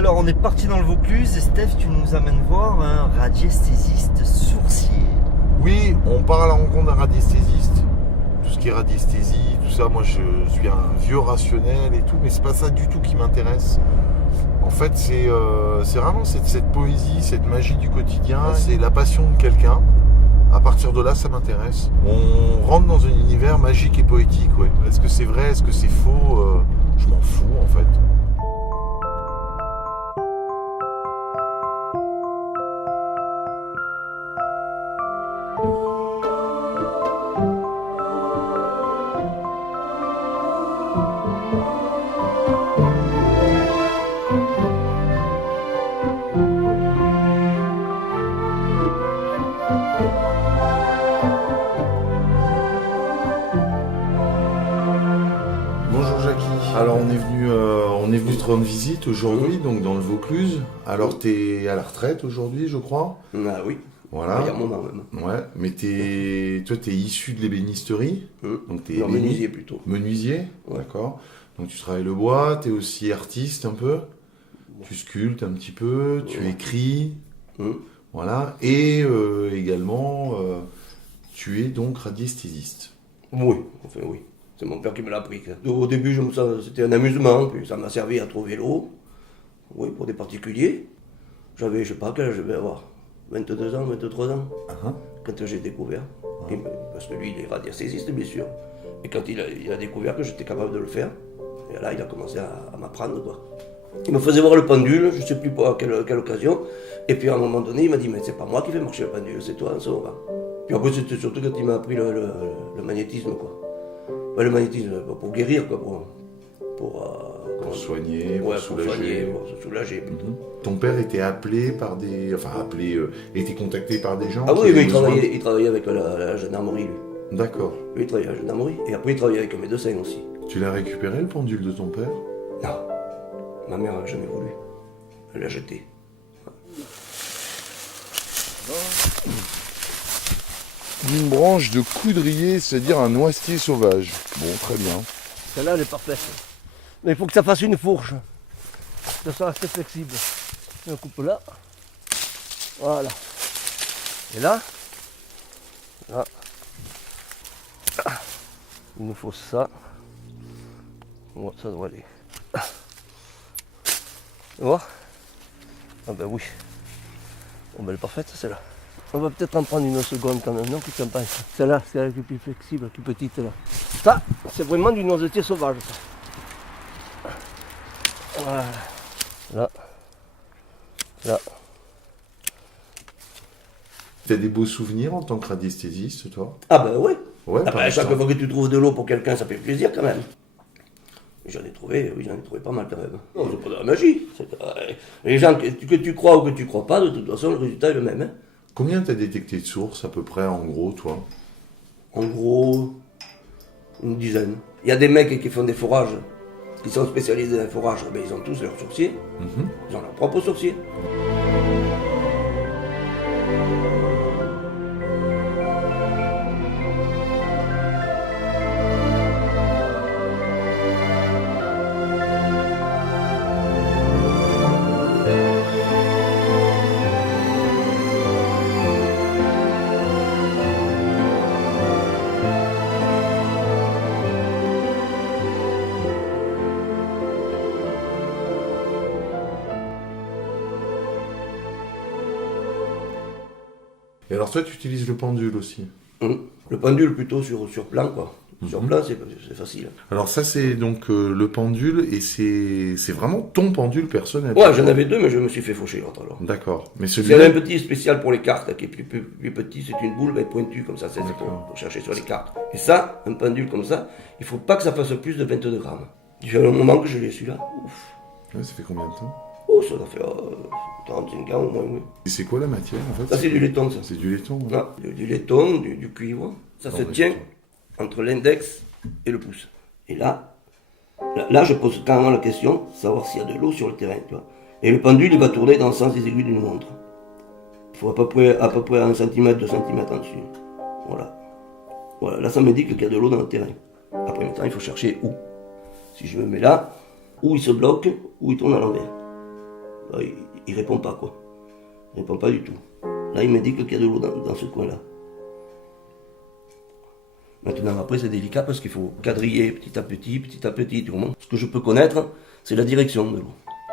Alors on est parti dans le Vaucluse et Steph, tu nous amènes voir un radiesthésiste sourcier. Oui, on part à la rencontre d'un radiesthésiste. Tout ce qui est radiesthésie, tout ça, moi je suis un vieux rationnel et tout, mais c'est pas ça du tout qui m'intéresse. En fait, c'est vraiment cette poésie, cette magie du quotidien, c'est la passion de quelqu'un. À partir de là, ça m'intéresse. On rentre dans un univers magique et poétique, ouais. Est-ce que c'est vrai, est-ce que c'est faux Je m'en fous en fait. Bonjour Jackie. Alors on est venu te rendre visite aujourd'hui, donc dans le Vaucluse. Alors t'es à la retraite aujourd'hui, je crois. Ah oui, Voilà. il y a un moment même. Ouais, mais toi t'es issu de l'ébénisterie, donc t'es Non, menuisier plutôt. menuisier, Ouais. d'accord. Donc tu travailles le bois, t'es aussi artiste un peu. Tu sculptes un petit peu, tu Ouais. écris, Hum. voilà. Et également, tu es donc radiesthésiste. Oui, enfin oui. C'est mon père qui me l'a appris. Au début, c'était un amusement, puis ça m'a servi à trouver l'eau. Oui, pour des particuliers. J'avais, je sais pas quel âge je vais avoir, 22 ans, 23 ans, quand j'ai découvert. Parce que lui, il est radiesthésiste, bien sûr. Et quand il a découvert que j'étais capable de le faire, et là, il a commencé à m'apprendre, quoi. Il me faisait voir le pendule, je sais plus à quelle occasion. Et puis à un moment donné, il m'a dit, mais c'est pas moi qui fais marcher le pendule, c'est toi en ce moment. Puis après, c'était surtout quand il m'a appris le magnétisme, quoi. Ouais, le magnétisme, pour guérir, quoi, Pour soigner, pour ouais, soulager. pour soigner, pour se soulager. Ton père était appelé par des... Enfin, était contacté par des gens Ah qui oui, mais avaient besoin il travaillait avec la gendarmerie, lui. D'accord. Lui, il travaillait à la gendarmerie. Et après, il travaillait avec un médecin aussi. Tu l'as récupéré, le pendule de ton père? Non, ma mère n'a jamais voulu. Elle l'a jeté. D'une branche de coudrier, c'est-à-dire un noisetier sauvage. Bon, très bien. Celle-là, elle est parfaite. Mais il faut que ça fasse une fourche. Ça soit assez flexible. On coupe là. Voilà. Et là. Là. Il nous faut ça. Ouais, ça doit aller. Tu vois? Ah ben oui. Bon ben elle est parfaite celle-là. On va peut-être en prendre une seconde quand même, non? Qu'est-ce que tu en penses? Celle-là, c'est la plus flexible, la plus petite là. Ça, c'est vraiment du noisetier sauvage ça. Voilà. Là. Là. T'as des beaux souvenirs en tant que radiesthésiste, toi? Ah ben oui. Ouais, Ah par ben, chaque exemple. fois que tu trouves de l'eau pour quelqu'un, ça fait plaisir quand même. J'en ai trouvé pas mal quand même. Non, c'est pas de la magie. Les gens, que tu crois ou que tu crois pas, de toute façon, le résultat est le même. Hein. Combien t'as détecté de sources, à peu près, en gros, toi? En gros, une dizaine. Il y a des mecs qui font des forages, qui sont spécialisés dans les forages, ben, ils ont tous leurs sourciers, ils ont leurs propres sourciers. Et alors, toi, tu utilises le pendule aussi? Le pendule plutôt sur plan, quoi. Sur plan, c'est facile. Alors ça, c'est donc le pendule, et c'est vraiment ton pendule personnel? Ouais, j'en avais deux, mais je me suis fait faucher l'autre alors. D'accord. Mais Il y en a celui-là... un petit spécial pour les cartes, qui est plus petit, c'est une boule mais pointue comme ça, c'est pour chercher sur les cartes. Et ça, un pendule comme ça, il faut pas que ça fasse plus de 22 grammes. Il y a un moment que je l'ai celui-là. Ouf. Ouais, ça fait combien de temps? Oh, ça doit faire 35 ans au moins, oui. Et c'est quoi la matière, en fait? Ça, c'est du laiton, ça. C'est du laiton, ouais. Non, du laiton, du cuivre. Ça se tient entre l'index et le pouce. Et là, je pose carrément la question, savoir s'il y a de l'eau sur le terrain, tu vois. Et le pendule, il va tourner dans le sens des aiguilles d'une montre. Il faut à peu près 1 cm, 2 cm en dessus. Voilà. Voilà, là ça m'indique qu'il y a de l'eau dans le terrain. Après maintenant, il faut chercher où. Si je me mets là, où il se bloque, où il tourne à l'envers. il répond pas, quoi. Il répond pas du tout. Là, il m'indique qu'il y a de l'eau dans ce coin-là. Maintenant, après, c'est délicat parce qu'il faut quadriller petit à petit, du moment. Ce que je peux connaître, c'est la direction de l'eau.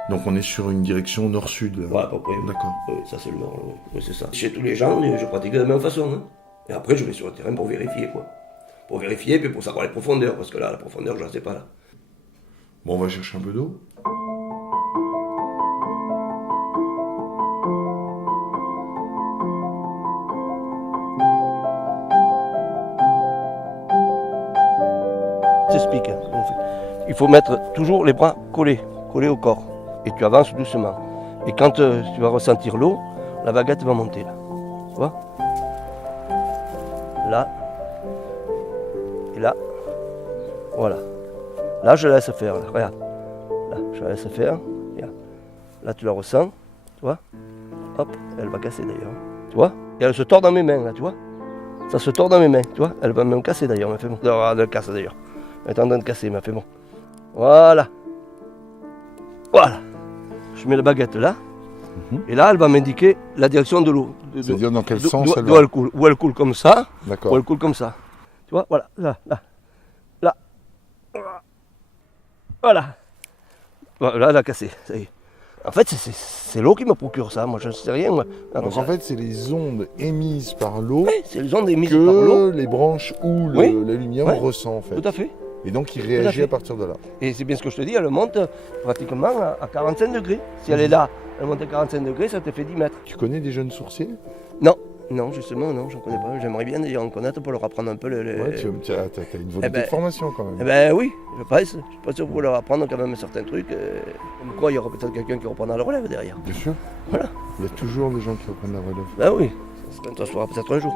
Donc on est sur une direction nord-sud. Là. Ouais, à peu près. D'accord. Oui, ça c'est le nord, oui, c'est ça. Chez tous les gens, je pratique de la même façon. Hein. Et après, je vais sur le terrain pour vérifier, quoi. Pour vérifier, puis pour savoir les profondeurs, parce que là, la profondeur, je ne la sais pas, là. Bon, on va chercher un peu d'eau. J'explique. Hein, comment on fait. Il faut mettre toujours les bras collés au corps. Et tu avances doucement. Et quand tu vas ressentir l'eau, la baguette va monter là. Tu vois? Là. Et là. Voilà. Là, je la laisse faire. Là. Regarde. Là, je la laisse faire. Regarde. Là, tu la ressens. Tu vois? Hop, elle va casser d'ailleurs. Tu vois? Et elle se tord dans mes mains, là, tu vois? Ça se tord dans mes mains, tu vois? Elle va me casser d'ailleurs, mais fait bon. Elle casse d'ailleurs. Elle est en train de casser, mais fait bon. Voilà. Voilà. Je mets la baguette là. Et là, elle va m'indiquer la direction de l'eau. C'est-à-dire dans quel sens elle d'où va? elle coule. Ou elle coule comme ça, D'accord. ou elle coule comme ça. Tu vois, voilà, là. Voilà. Voilà, elle a cassé. Ça y est. En fait, c'est l'eau qui me procure ça. Moi, je ne sais rien. Moi. Donc en fait, c'est les ondes émises par l'eau Oui, c'est les ondes émises par l'eau. que les branches ou Oui. la lumière Ouais. ressent en fait. Tout à fait. Et donc il à réagit fait. à partir de là. Et c'est bien ce que je te dis, elle monte pratiquement à 45 degrés. Si elle est là, elle monte à 45 degrés, ça te fait 10 mètres. Tu connais des jeunes sourciers? Non, justement, non, je ne connais pas. J'aimerais bien d'ailleurs en connaître pour leur apprendre un peu le. Ouais, tu as une volonté ben, de formation quand même. Eh ben oui, je pense. Je pense pour leur apprendre quand même certains trucs. Comme quoi, il y aura peut-être quelqu'un qui reprendra le relève derrière. Bien sûr. Voilà. Il y a toujours des gens qui reprennent la relève. Ben oui, ça se fera peut-être un jour.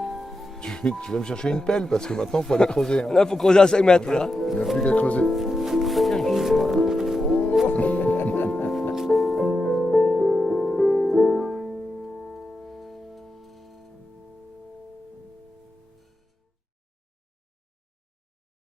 Tu vas me chercher une pelle parce que maintenant il faut aller creuser. Hein. Là, il faut creuser à 5 mètres, là. Il n'y a plus qu'à creuser.